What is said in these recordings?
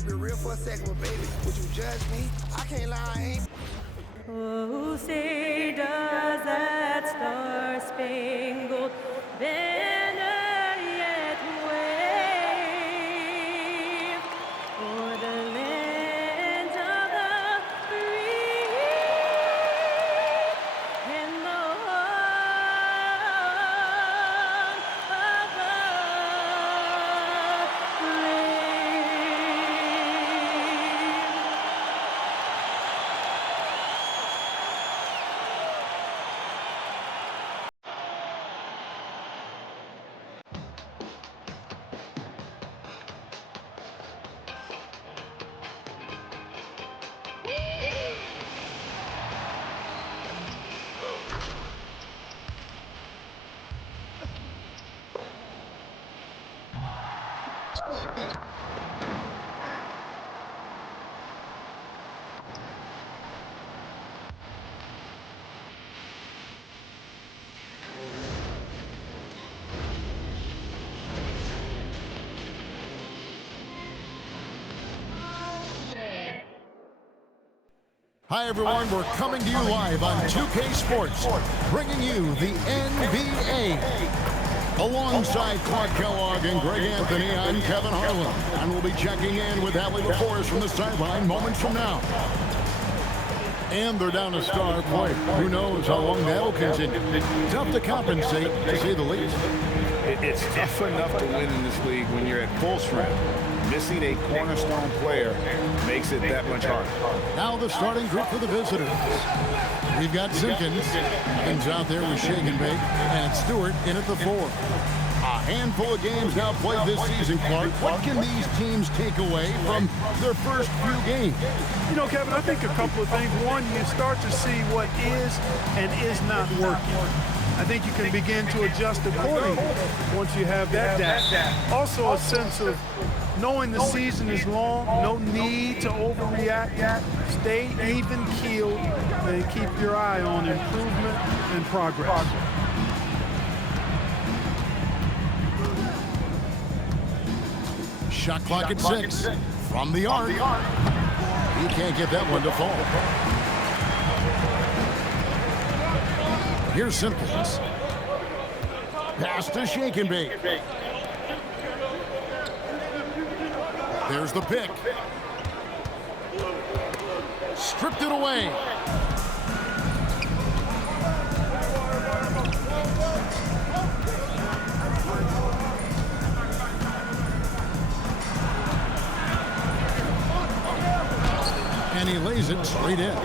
keep it real for a second, but baby, would you judge me? I can't lie, I ain't. Oh, say does that star-spangled banner yet wave o'er the land of the free and the home of the Hi, everyone. We're coming to you live on 2K Sports, bringing you the NBA. Alongside Clark Kellogg and Greg Anthony, I'm Kevin Harlan, and we'll be checking in with Allie LaForest from the sideline moments from now. And they're down a star player. Who knows how long that'll continue. Tough to compensate, to say the least. It's tough enough to win in this league when you're at full strength. Missing a cornerstone player makes it that much harder. Now the starting group for the visitors. We've got Simpkins out there with Shake and Bake, and Stewart in at the 4. A handful of games now played this season, Clark. What can these teams take away from their first few games? You know, Kevin, I think a couple of things. One, you start to see what is and is not working. I think you can begin to adjust accordingly once you have that data. Also, a sense of knowing the season is long, no need to overreact. Stay even-keeled and keep your eye on improvement and progress. Shot clock at 6. From the arc. He can't get that one to fall. Here's Simpkins. Pass to Shake and Bake. There's the pick. Stripped it away. And he lays it straight in.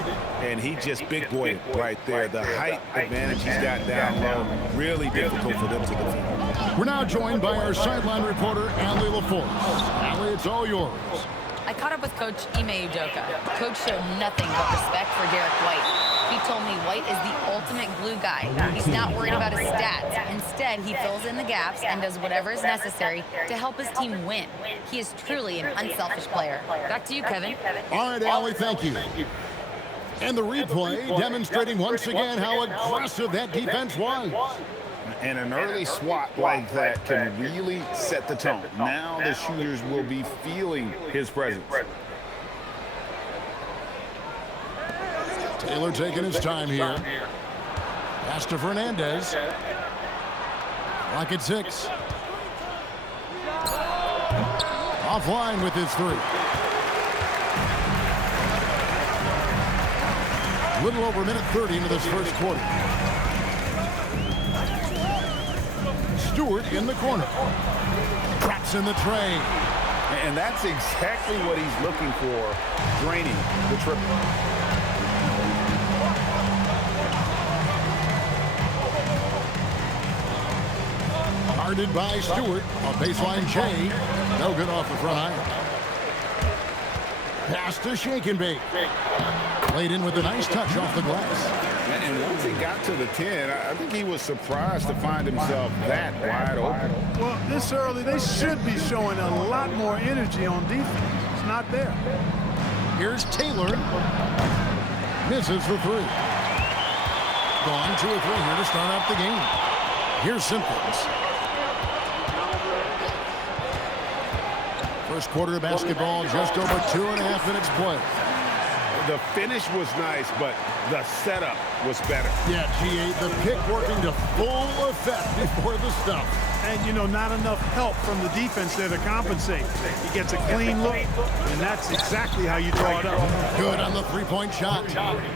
And he just big boyed right there. The height advantage he's got down low, really difficult for them to defend. We're now joined by our sideline reporter, Allie LaForest. Allie, it's all yours. I caught up with Coach Ime Udoka. Coach showed nothing but respect for Derek White. He told me White is the ultimate glue guy. He's not worried about his stats. Instead, he fills in the gaps and does whatever is necessary to help his team win. He is truly an unselfish player. Back to you, Kevin. All right, Allie, thank you. And the replay demonstrating once again how aggressive that defense was. And an early swat like that can really set the tone. Now the shooters will be feeling his presence. Taylor taking his time here. Pass to Fernandez. Clock at 6. Offline with his 3. A little over a minute 30 into this first quarter. Stewart in the corner. Traps in the tray. And that's exactly what he's looking for, draining the triple. Guarded by Stewart. On baseline J. No good off the front iron. Pass to Shake and Bake. Played in with a nice touch off the glass. And once he got to the 10, I think he was surprised to find himself that wide open. Well, this early, they should be showing a lot more energy on defense. It's not there. Here's Taylor. Misses the 3. Gone 2 or 3 here to start out the game. Here's Simpkins. First quarter of basketball, just over 2.5 minutes played. The finish was nice, but the setup was better. Yeah, G8, the pick working to full effect before the stuff. And, you know, not enough help from the defense there to compensate. He gets a clean look, and that's exactly how you draw it up. Good on the three-point shot.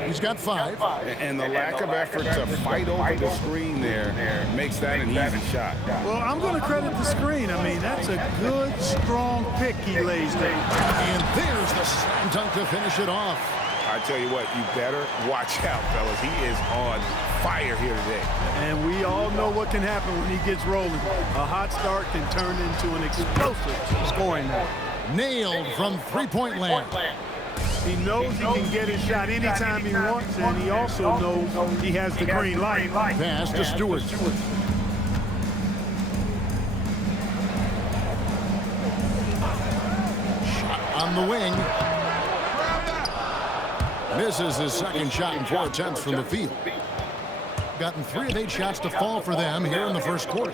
He's got 5. And the lack of effort to fight over the screen there makes that an easy shot. Well, I'm going to credit the screen. I mean, that's a good, strong pick he lays there. And there's the slam dunk to finish it off. I tell you what, you better watch out, fellas. He is on fire here today. And we all know what can happen when he gets rolling. A hot start can turn into an explosive scoring night. Nailed from three-point land. He knows he can get his shot anytime he wants, and he also knows he has the green light. Pass to Stewart. Shot on the wing. Misses his second shot in 4 attempts from the field. Gotten 3 of 8 shots to fall for them here in the first quarter.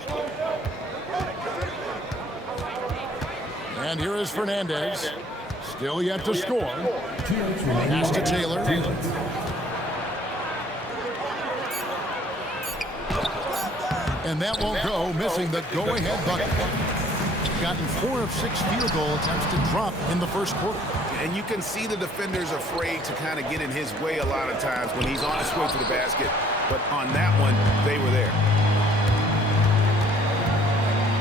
And here is Fernandez. Still yet to score. Pass to Taylor. And that won't go, missing the go-ahead bucket. Gotten 4 of 6 field goal attempts to drop in the first quarter. And you can see the defender's afraid to kind of get in his way a lot of times when he's on his way to the basket. But on that one, they were there.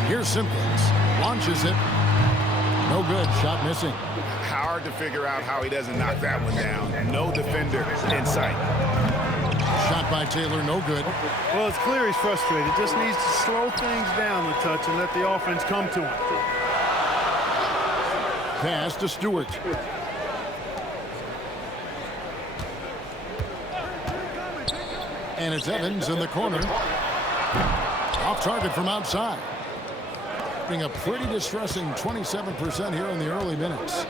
Here's Simpkins. Launches it. No good. Shot missing. Hard to figure out how he doesn't knock that one down. No defender in sight. Shot by Taylor. No good. Well, it's clear he's frustrated. Just needs to slow things down a touch and let the offense come to him. Pass to Stewart. And it's Evans in the corner. Off target from outside. Being a pretty distressing 27% here in the early minutes.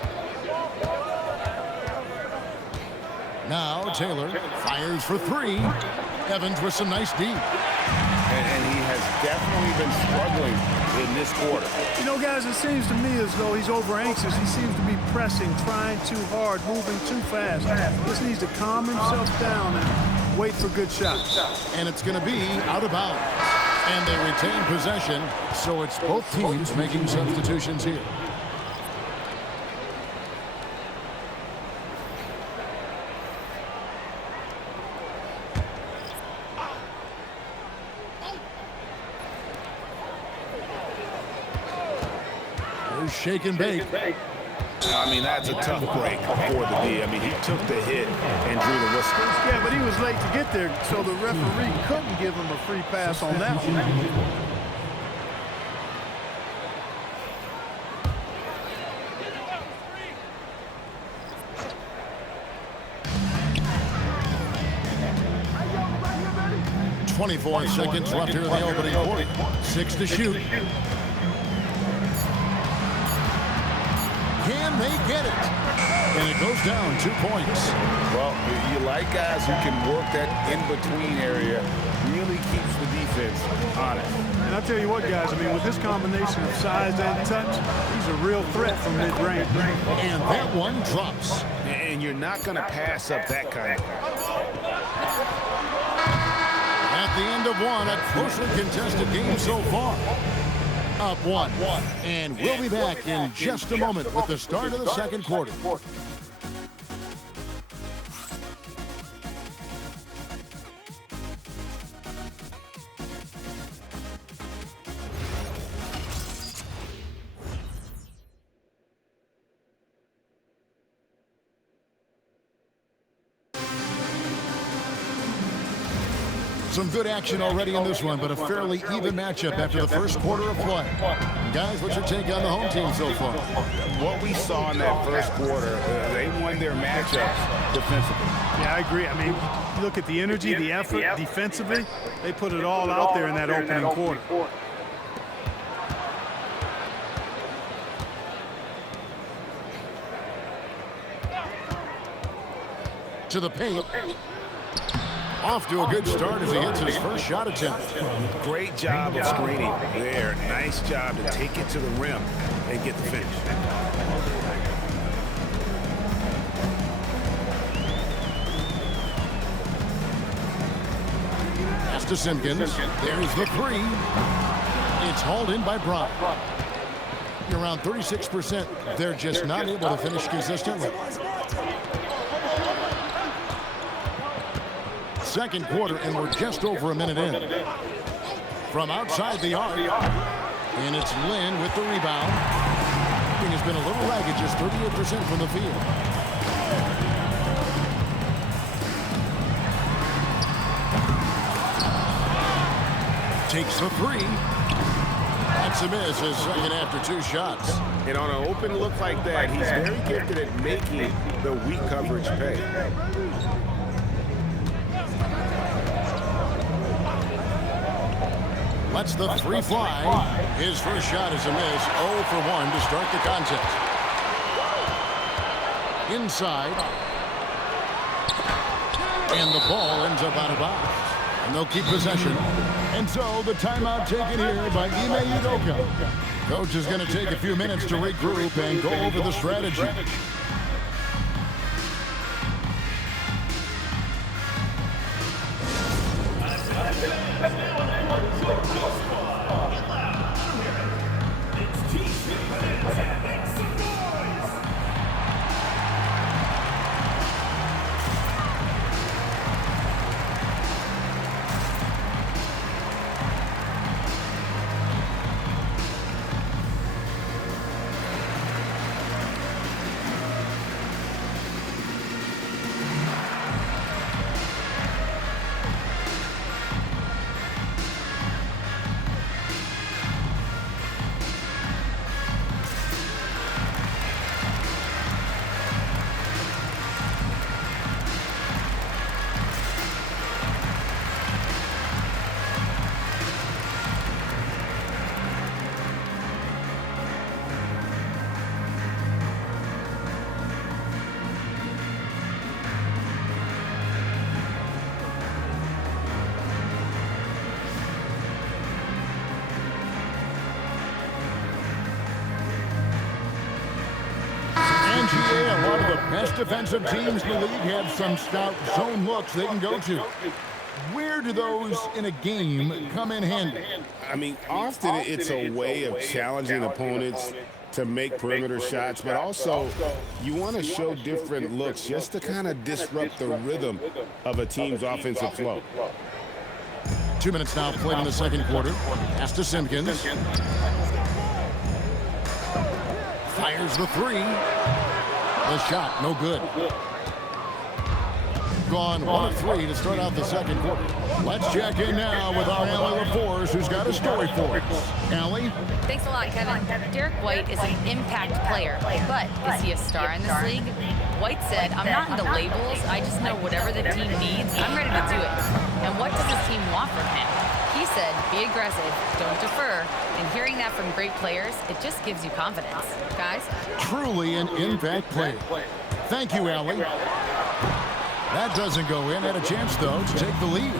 Now Taylor fires for 3. Evans with some nice D. And he has definitely been struggling in this quarter. You know, guys, it seems to me as though he's over-anxious. He seems to be pressing, trying too hard, moving too fast. Just needs to calm himself down and wait for good shots. And it's going to be out of bounds. And they retain possession, so it's both teams making substitutions here. There's shake and bake. I mean, that's a tough break for the D. I mean, he took the hit and drew the whistle. Yeah, but he was late to get there, so the referee couldn't give him a free pass on that one. .24 seconds left here in the opening quarter. 6 to shoot. Can they get it? And it goes down 2 points. Well, you like guys who can work that in-between area, really keeps the defense honest. And I'll tell you what, guys, I mean, with this combination of size and touch, he's a real threat from mid-range. And that one drops. And you're not going to pass up that kind of At the end of one, a closely contested game so far. Up 1. And we'll be back in just a moment with the start of the second quarter. Some good action already in this one, but a fairly even matchup after the first quarter of play. Guys, what's your take on the home team so far? What we saw in that first quarter, they won their matchups defensively. Yeah, I agree. I mean, you look at the energy, the effort, defensively, they put it all out there in that opening quarter. To the paint. Off to a good start as he hits his first shot attempt. Great job of screening there. Nice job to take it to the rim. and get the finish. Pass to Simpkins. There's the three. It's hauled in by Brown. You're around 36%. They're just not able to finish consistently. Second quarter, and we're just over a minute in. From outside the arc, and it's Lynn with the rebound. Shooting has been a little ragged, just 38% from the field. Takes the three. That's a miss, his second after 2 shots. And on an open look like that, he's very gifted at making the weak coverage pay. Lets the three fly. His first shot is a miss. 0 for 1 to start the contest. Inside. And the ball ends up out of bounds. And they'll keep possession. And so the timeout taken here by Ime Udoka. Coach is going to take a few minutes to regroup and go over the strategy. A lot of the best defensive teams in the league have some stout zone looks they can go to. Where do those in a game come in handy? I mean, often it's a way of challenging opponents to make perimeter shots, but also you want to show different looks just to kind of disrupt the rhythm of a team's offensive flow. 2 minutes now played in the second quarter. Pass to Simpkins. Fires the three. The shot, no good. Gone 1 of 3 to start out the second quarter. Let's check in now with our Allie LaForce, who's got a story for us. Allie? Thanks a lot, Kevin. Derek White is an impact player, but is he a star in this league? White said, "I'm not into labels. I just know whatever the team needs, I'm ready to do it. And what does his team want from him?" He said, "Be aggressive, don't defer." And hearing that from great players, it just gives you confidence. Guys? Truly an impact player. Thank you, Allie. That doesn't go in. Had a chance, though, to take the lead.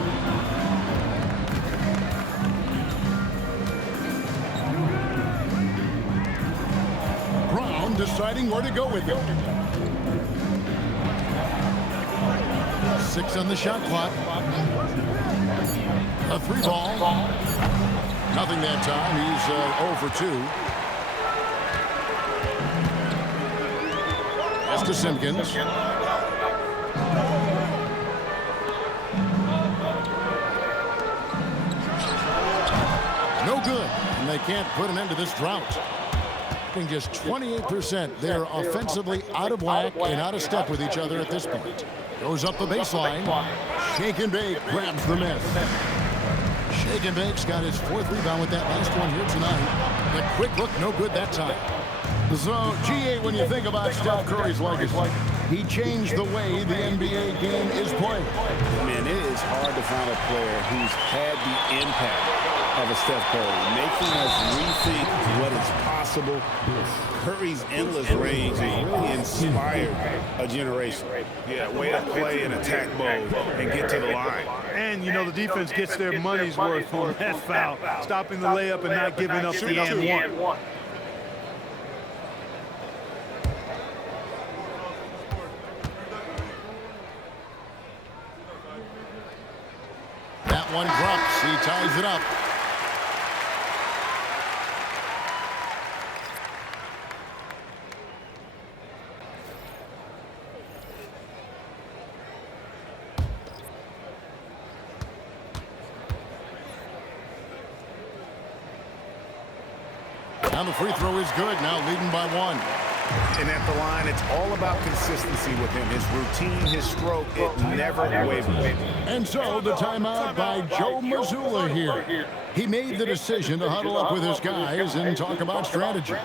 Brown deciding where to go with it. 6 on the shot clock. A 3 ball. Nothing that time. He's 0 for 2. Pass to Simpkins. No good. And they can't put an end to this drought. Just 28%. They're offensively out of whack and out of step with each other at this point. Goes up the baseline. Shake and Bake grabs the miss. Shake and Bake's got his 4th rebound with that last one here tonight. The quick look, no good that time. So, GA, when you think about Steph Curry's legacy, he changed the way the NBA game is played. Man, it is hard to find a player who's had the impact of a Steph Curry, making us rethink what is possible. Curry's endless range has really inspired a generation. Yeah, way to play in attack mode and get to the line. And, you know, the defense gets their money's worth on that foul, stopping the layup and not giving up the and one. one drops. He ties it up. And the free throw is good. Now leading by one. And at the line, it's all about consistency with him. His routine, his stroke, it never wavers. And so the timeout by Joe Mazzulla here. He made the decision to huddle up with his guys and talk about strategy.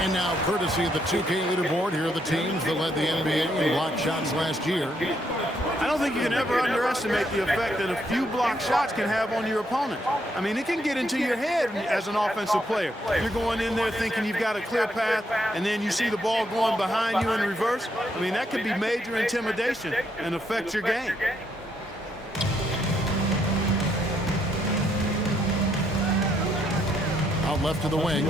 And now, courtesy of the 2K leaderboard, here are the teams that led the NBA in block shots last year. I don't think you can ever underestimate the effect that a few block shots can have on your opponent. I mean, it can get into your head as an offensive player. You're going in there thinking you've got a clear path, and then you see the ball going behind you in reverse. I mean, that could be major intimidation and affect your game. Out left to the wing.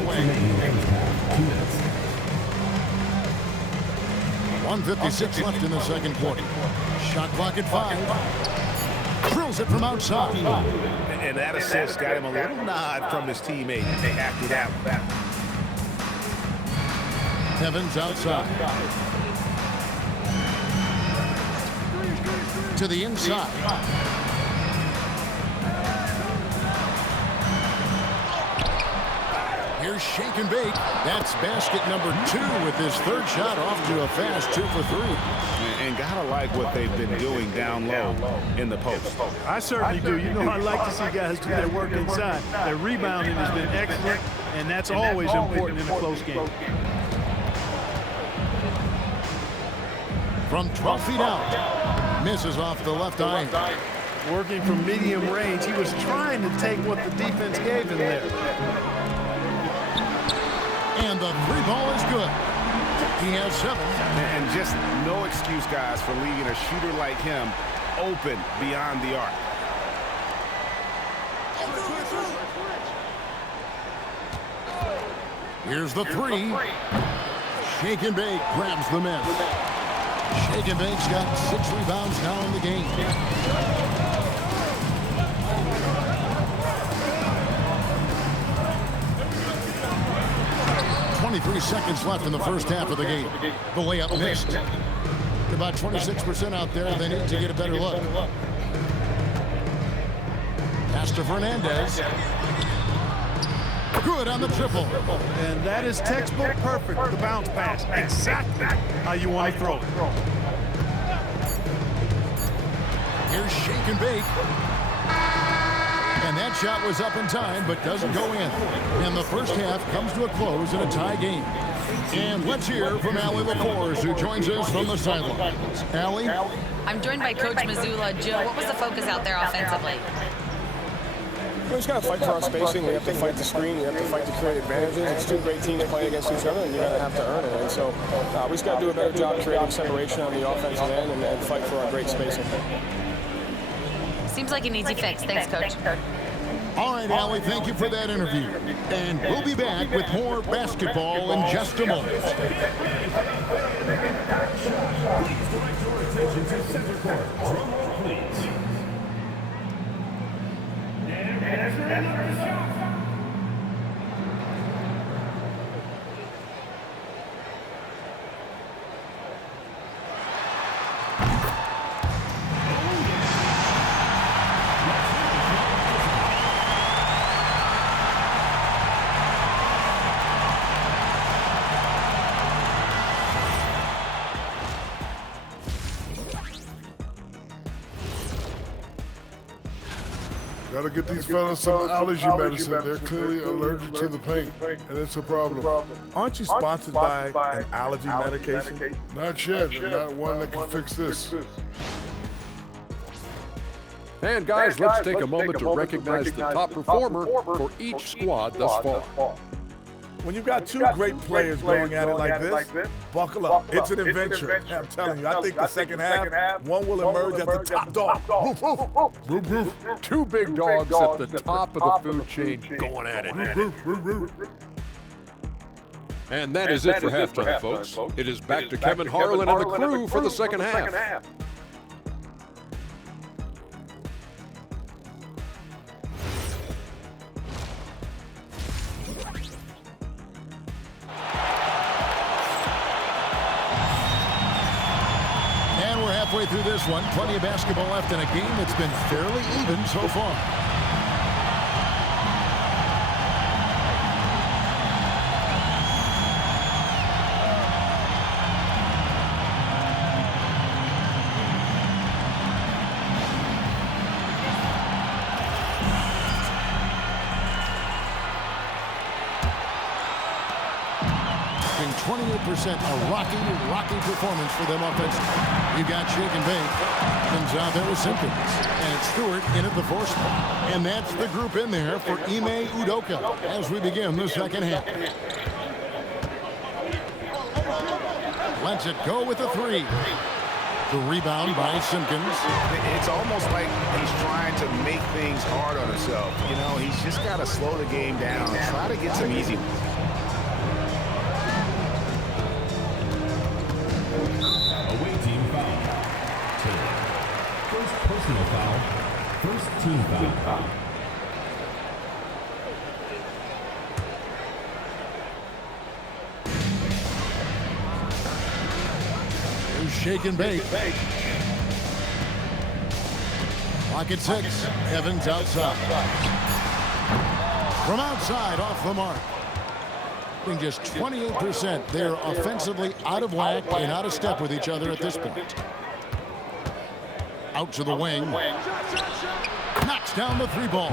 1:56 left in the second quarter. Shot clock at 5. Drills it from outside. And that assist got him a little nod from his teammate after that. Evans outside. To the inside. Here's shake and bake. That's basket number 2 with his third shot off to a fast 2 for 3. And gotta like what they've been doing down low in the post. I certainly do. You know, I like to see guys do their work inside. Their rebounding has been excellent, and that's always important in a close game. From 12 feet out. Misses off the left iron. Working from medium range, he was trying to take what the defense gave him there. And the 3 ball is good. He has 7. And just no excuse, guys, for leaving a shooter like him open beyond the arc. Here's the 3. Shake and bake grabs the miss. Shake and bake's got 6 rebounds now in the game. 23 seconds left in the first half of the game. The layup missed. About 26% out there. They need to get a better look. Pass to Fernandez. Good on the triple. And that is textbook perfect, the bounce pass. Exactly how you want to throw it. Here's shake and bake. And that shot was up in time, but doesn't go in. And the first half comes to a close in a tie game. And let's hear from Allie LaForce, who joins us from the sidelines. Allie? I'm joined by Coach Mazzulla. Joe, what was the focus out there offensively? We just got to fight for our spacing. We have to fight the screen. We have to fight to create advantages. It's 2 great teams playing against each other, and you're going to have to earn it. And so we just got to do a better job creating separation on the offensive end and fight for our great spacing. Seems like an easy fix. Thanks, Coach. All right, Allie, thank you for that interview. And we'll be back with more basketball in just a moment. Please direct your attention to center court. Drum roll, please. Gotta get these fellas some allergy medicine. They're clearly allergic to the paint, and it's a problem. Aren't you sponsored by an allergy medication? Not yet, and not one that can fix this. And guys, let's take a moment to recognize the top performer for each squad thus far. When you've got two great players going at it like this, buckle up. It's an adventure. I'm telling you, I think the second half, one will emerge as the top dog. Woof, woof, woof. Roof, roof. Two big dogs at the top of the food chain going at it. And that is it for halftime, folks. It is back to Kevin Harlan and the crew for the second half. Halfway through this one, plenty of basketball left in a game that's been fairly even so far. Being 28%, a rocky performance for them offensively. You got shake and bake. Comes out there with Simpkins. And it's Stewart in at the fourth spot. And that's the group in there for Ime Udoka as we begin the second half. Lets it go with a three. The rebound by Simpkins. It's almost like he's trying to make things hard on himself. You know, he's just got to slow the game down, try to get some easy ones. Personal foul. First team foul. Here's shake and bake. Clock at 6. Evans outside. From outside, off the mark. Being just 28%. They're offensively out of whack and out of step with each other at this point. Out to the wing. Knocks down the three ball.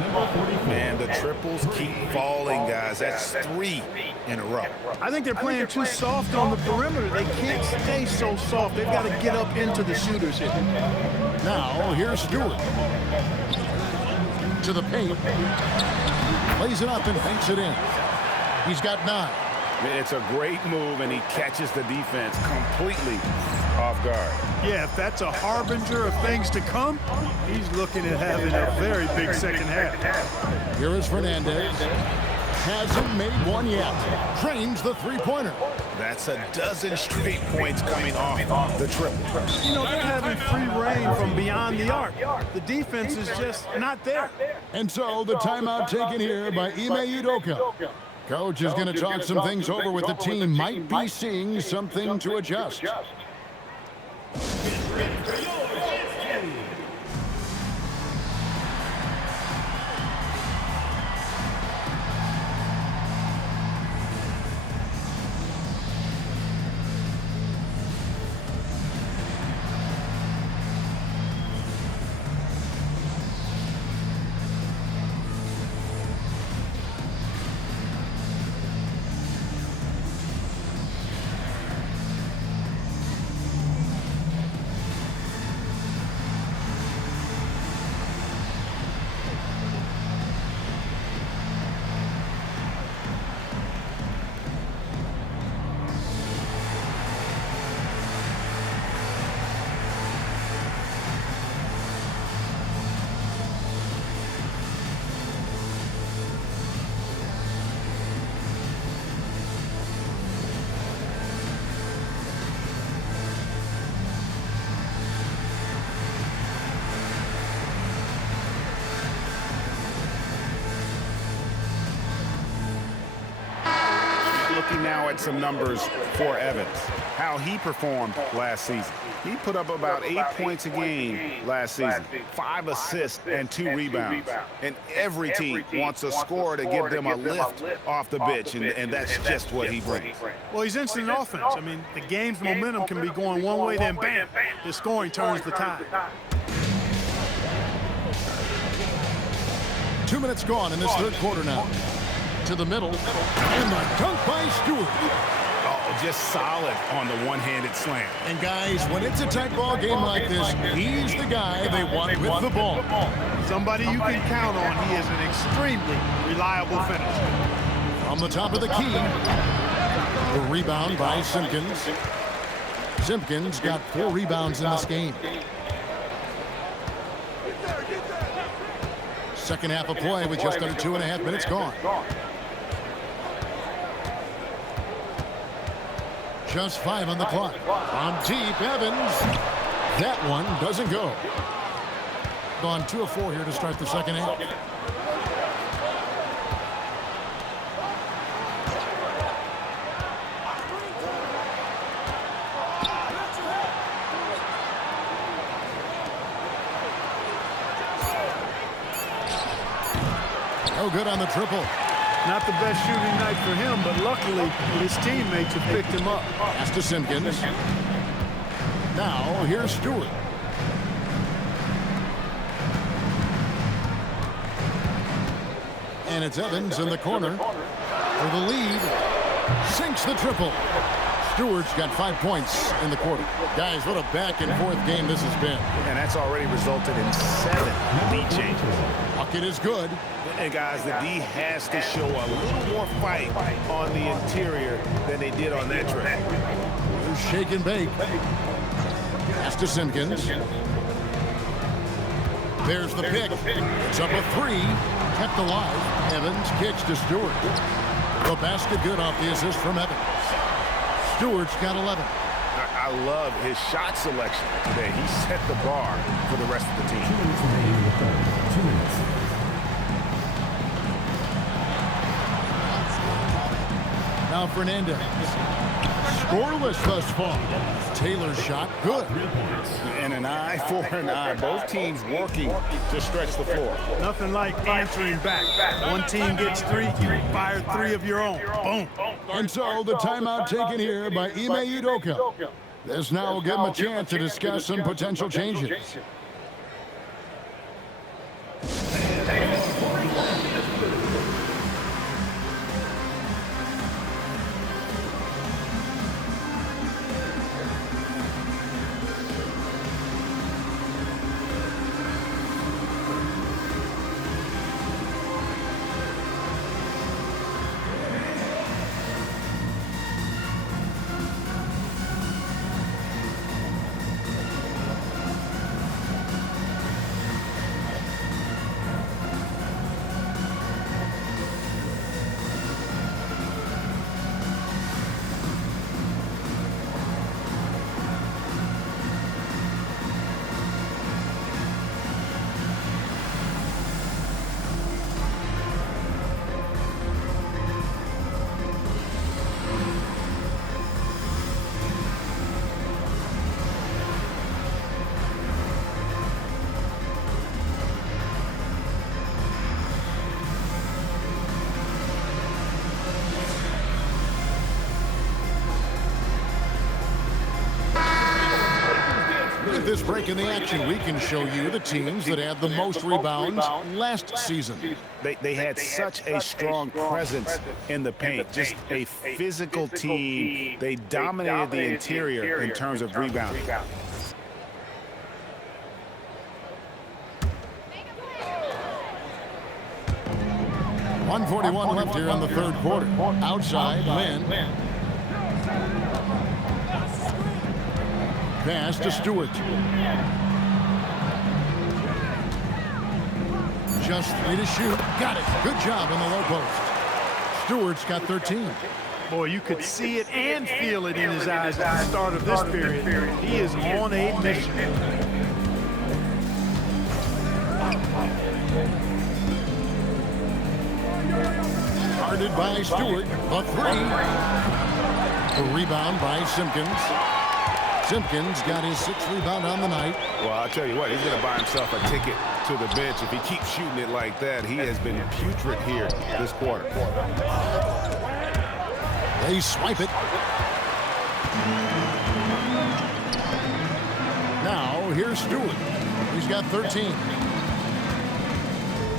Man, the triples keep falling, guys. That's 3 in a row. I think they're playing too soft on the perimeter. They can't stay so soft. They've got to get up into the shooters here. Now, here's Stewart. To the paint. Plays it up and banks it in. He's got 9. It's a great move, and he catches the defense completely off guard. Yeah, if that's a harbinger of things to come, he's looking at having a very big second half. Here is Fernandez. Hasn't made one yet. Trains the three-pointer. That's a dozen straight points coming off the triple. You know, they're having free reign from beyond the arc. The defense is just not there. And so the timeout taken here by Ime Udoka. Coach is going to talk some things over with the team. Might be seeing something to adjust. now at some numbers for Evans, how he performed last season. He put up about 8 points a game last season, 5 assists and 2 rebounds. And every team wants a scorer to give them a lift off the bench, and that's just what he brings. Well, he's instant offense. I mean, the game's momentum can be going one way, then bam, his scoring turns the tide. 2 minutes gone in this third quarter now. To the middle, and the dunk by Stewart. Oh, just solid on the one-handed slam. And guys, when it's a tight ball game like this, he's the guy they want with the ball. Somebody you can count on. He is an extremely reliable finisher. From the top of the key, the rebound by Simpkins. Simpkins got 4 rebounds in this game. Second half of play with just under 2.5 minutes gone. Just 5 on the clock. From deep, Evans. That one doesn't go. Gone 2 of 4 here to start the second half. No good on the triple. Not the best shooting night for him, but luckily his teammates have picked him up. Pass to Simpkins. Now here's Stewart. And it's Evans in the corner for the lead. Sinks the triple. Stewart's got 5 points in the quarter. Guys, what a back-and-forth game this has been. And that's already resulted in 7 lead changes. Bucket is good. And guys, the D has to show a little more fight on the interior than they did on that trip. Here's shake and bake. Pass to Simpkins. There's the pick. It's up a 3. Kept alive. Evans kicks to Stewart. The basket good off the assist from Evans. Stewart's got 11. I love his shot selection today. He set the bar for the rest of the team. 2 minutes remaining in the third. 2 minutes. Now Fernandez. Scoreless thus far. Taylor's shot, good. And an eye for an eye. Both teams working to stretch the floor. Nothing like answering back. One team gets 3, you fire 3 of your own. Boom. And so the timeout taken here by Ime Udoka. This now will give him a chance to discuss some potential changes. With this break in the action, we can show you the teams that had the most rebounds last season. They had such a strong presence in the paint, just a physical team. They dominated the interior in terms of rebounding. 1:41 left here in the third quarter. Outside, Lynn. Pass to Stewart. Just 3 to shoot. Got it. Good job in the low post. Stewart's got 13. Boy, you could see it and feel it in his eyes at the start of this period. He is on a mission. Hard to defended by Stewart. A three. The rebound by Simpkins. Simpkins got his 6th rebound on the night. Well, I'll tell you what, he's going to buy himself a ticket to the bench. If he keeps shooting it like that, he has been putrid here this quarter. They swipe it. Now, here's Stewart. He's got 13.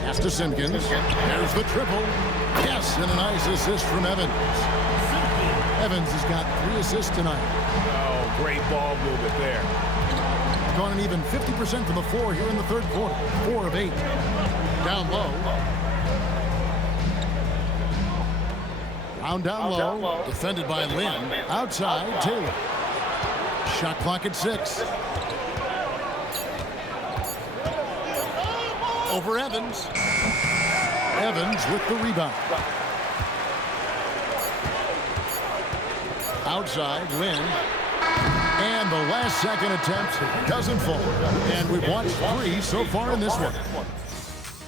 Pass to Simpkins. There's the triple. Yes, and a nice assist from Evans. Evans has got 3 assists tonight. Oh, great ball movement there. Gone an even 50% from the floor here in the 3rd quarter. 4 of 8. Down low. Down low. Defended by Lynn. Outside, Taylor. Shot clock at 6. Over Evans. Evans with the rebound. Outside, Lynn. And the last second attempt doesn't fall. And we've watched 3 so far in this one.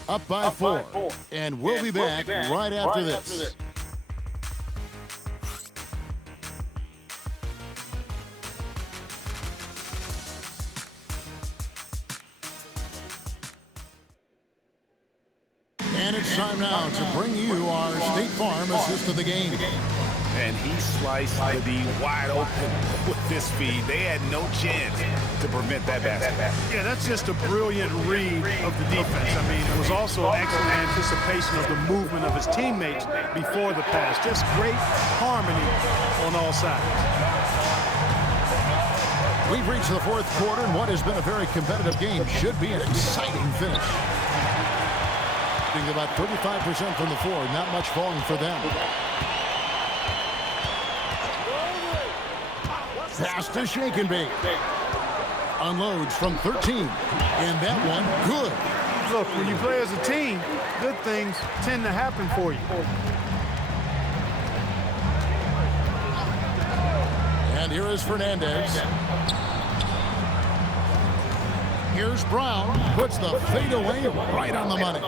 Up by 4. And we'll be back right after this. And it's time now to bring you our State Farm assist of the game. And he sliced the D wide open with this feed. They had no chance to prevent that basket. Yeah, that's just a brilliant read of the defense. I mean, it was also excellent anticipation of the movement of his teammates before the pass. Just great harmony on all sides. We've reached the 4th quarter, and what has been a very competitive game should be an exciting finish. Shooting about 35% from the floor, not much falling for them. Pass to Shake and Bake. Unloads from 13. And that one, good. Look, when you play as a team, good things tend to happen for you. And here is Fernandez. Here's Brown. Puts the fadeaway right on the money.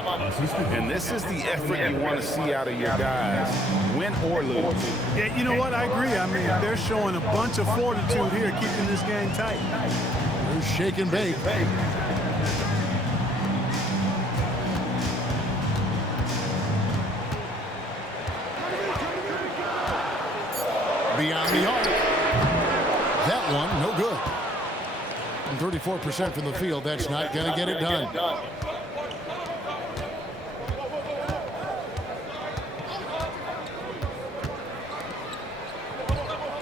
And this is the effort you want to see out of your guys, win or lose. Yeah, you know what? I agree. I mean, they're showing a bunch of fortitude here, keeping this game tight. Here's Shake and Bake. Beyond the arc. That one, no good. 34% from the field, that's not going to get it done.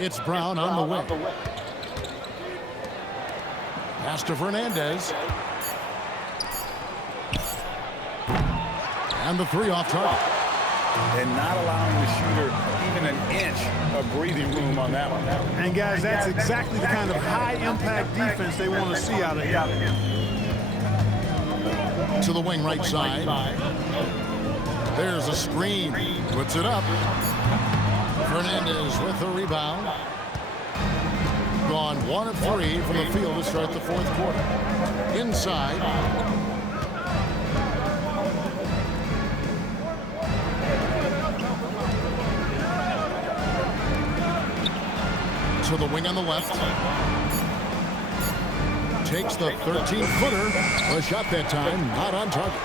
It's Brown on the wing. Pass to Fernandez. And the 3 off target. And not allowing the shooter even an inch of breathing room on that one. And guys, that's exactly the kind of high-impact defense they want to see out of him. To the wing right side. There's a screen. Puts it up. Fernandez with the rebound. Gone 1 of 3 from the field to start the 4th quarter. Inside. To the wing on the left. Takes the 13-footer. The shot that time, not on target.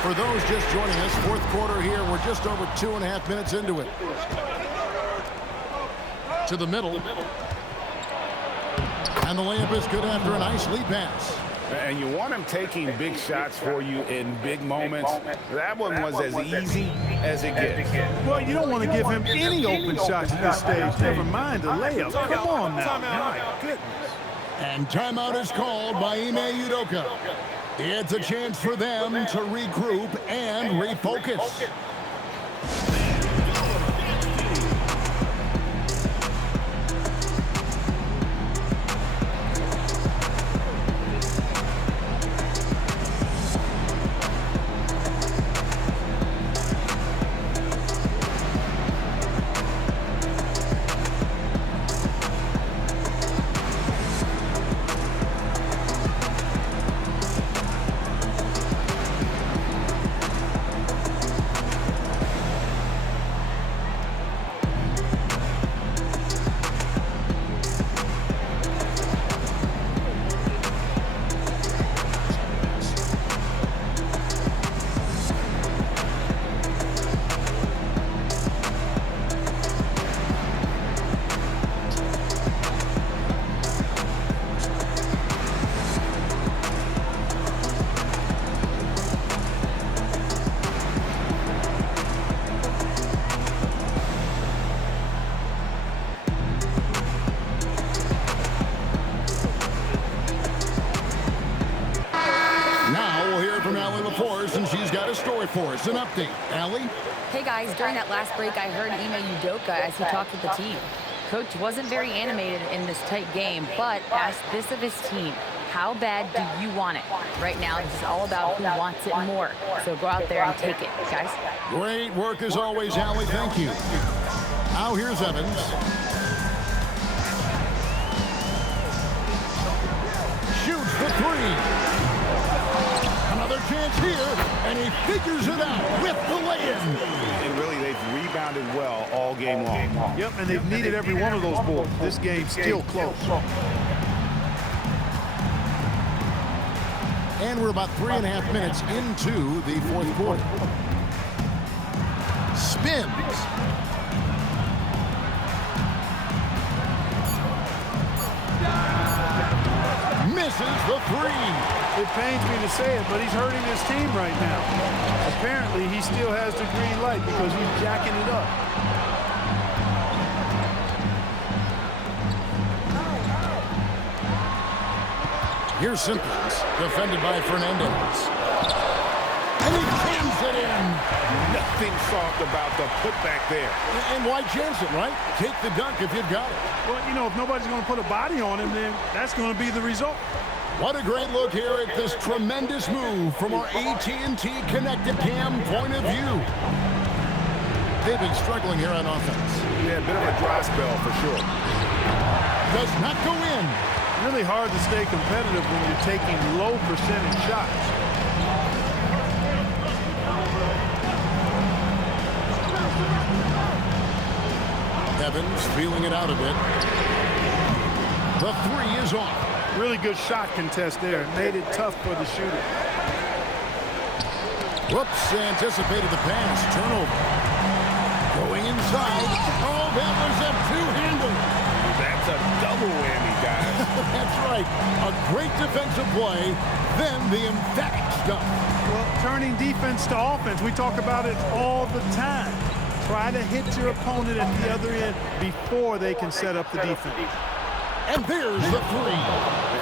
For those just joining us, 4th quarter here. We're just over 2.5 minutes into it. To the middle. And the layup is good after a nice lead pass. And you want him taking big shots for you in big moments. That one was as easy as it gets. Well, you don't want to give him any open shots at this stage. Never mind the layup. Come on now. My goodness. And timeout is called by Ime Udoka. It's a chance for them to regroup and refocus. story for us. An update. Allie? Hey guys, during that last break, I heard Ime Udoka as he talked with the team. Coach wasn't very animated in this tight game, but asked this of his team: how bad do you want it? Right now, this is all about who wants it more. So go out there and take it, guys. Great work as always, Allie. Thank you. Now here's Evans. Shoots the three. Another chance here, and he figures it out with the lay-in. And really, they've rebounded well all game long. Yep, and they've needed every one of those boards. This game's still close. And we're about 3.5 minutes into the fourth quarter. Spins. Misses the three. It pains me to say it, but he's hurting his team right now. Apparently, he still has the green light because he's jacking it up. Here's Simpkins, defended by Fernandez. And he jams it in. Nothing soft about the putback there. And why chance it, right? Take the dunk if you've got it. Well, you know, if nobody's going to put a body on him, then that's going to be the result. What a great look here at this tremendous move from our AT&T Connected Cam point of view. They've been struggling here on offense. Yeah, a bit of a dry spell for sure. Does not go in. Really hard to stay competitive when you're taking low percentage shots. Evans feeling it out a bit. The three is off. Really good shot contest there. Made it tough for the shooter. Whoops, anticipated the pass. Turnover. Going inside. Oh, that was a two-hander. That's a double whammy, guys. That's right. A great defensive play, then the emphatic stuff. Well, turning defense to offense, we talk about it all the time. Try to hit your opponent at the other end before they can set up the defense. And there's the three.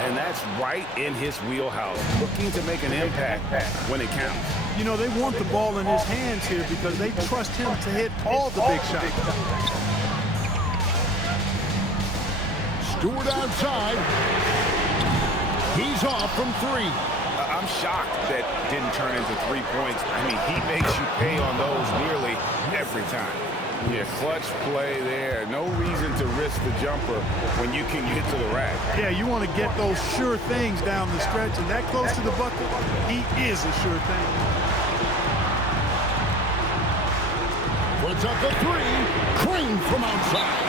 And that's right in his wheelhouse, looking to make an impact when it counts. You know, they want the ball in his hands here because they trust him to hit all the big shots. Stewart outside. He's off from three. I'm shocked that didn't turn into 3 points. I mean, he makes you pay on those nearly every time. Yeah, clutch play there. No reason to risk the jumper when you can get to the rack. Yeah, you want to get those sure things down the stretch, and that close to the bucket, he is a sure thing. Puts up the three. Crane from outside.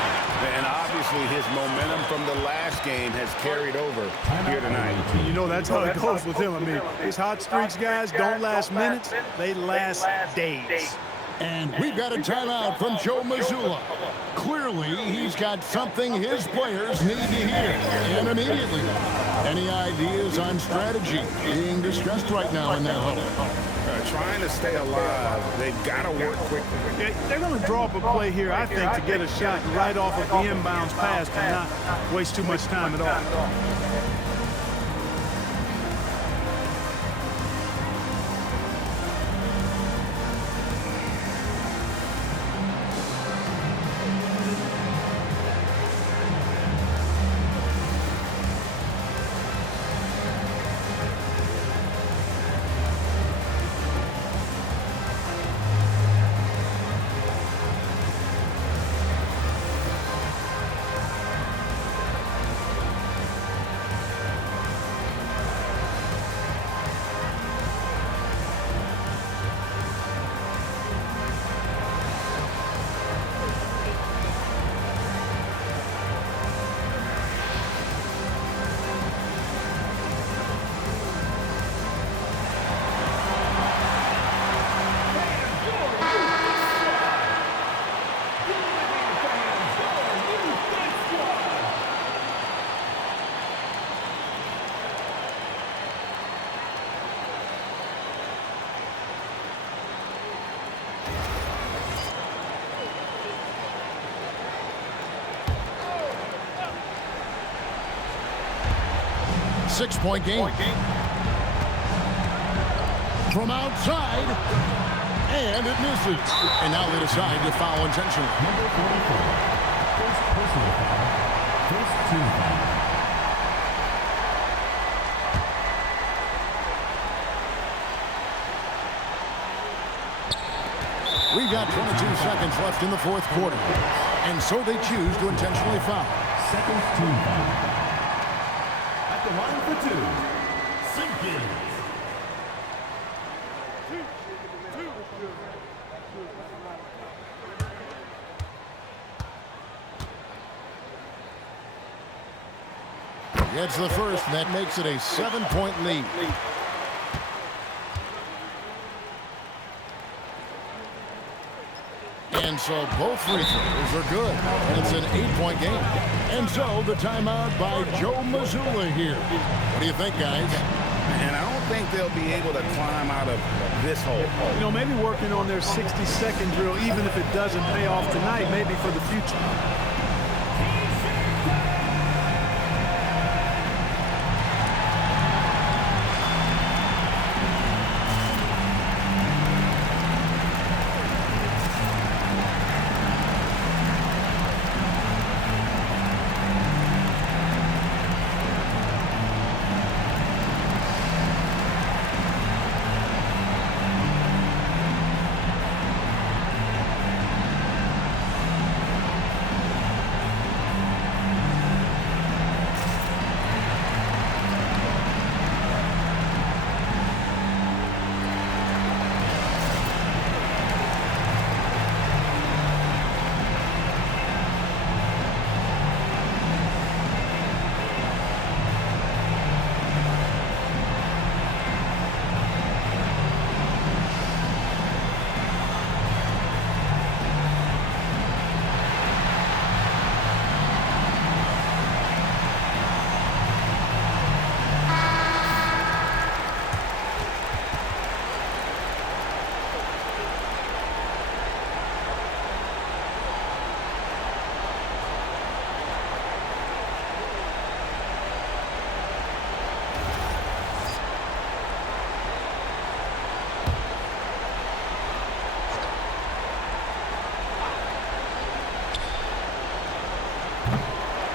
And obviously his momentum from the last game has carried over here tonight. You know, that's how it goes with him. I mean, his hot streaks, guys, don't last minutes. They last days. And we've got a timeout from Joe Mazzulla. Clearly, he's got something his players need to hear, and immediately. Any ideas on strategy being discussed right now in that huddle? Trying to stay alive, they've got to work quickly. Yeah, they're going to draw up a play here, I think, to get a shot right off of the inbounds pass and not waste too much time at all. Six-point game. from outside, and it misses. And now they decide to foul intentionally. Number 44. First personal foul. First team foul. We've got 22 seconds left in the fourth quarter. And so they choose to intentionally foul. Second team foul. At the line for two, Simpkins. Gets the first, and that makes it a 7-point lead. And so both free throws are good. And it's an 8-point game. And so the timeout by Joe Mazzulla here. What do you think, guys? And I don't think they'll be able to climb out of this hole. You know, maybe working on their 60-second drill, even if it doesn't pay off tonight, maybe for the future.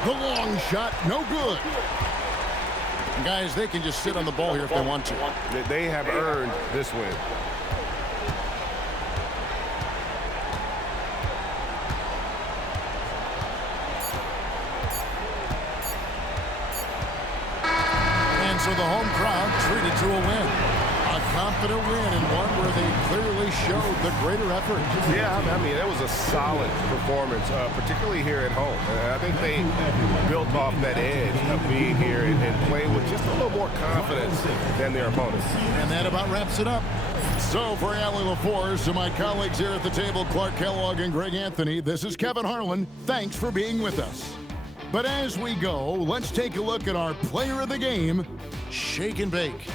The long shot, no good. Guys, they can just sit on the ball here if they want to. They have earned this win. And so the home crowd treated to a win. A confident win and one where they clearly showed the greater effort. Yeah, I mean, that was a solid performance, particularly here at home. I think they built off that edge of being here and playing with just a little more confidence than their opponents. And that about wraps it up. So for Allie LaForce, to my colleagues here at the table, Clark Kellogg and Greg Anthony, this is Kevin Harlan. Thanks for being with us. But as we go, let's take a look at our player of the game, Shake and Bake.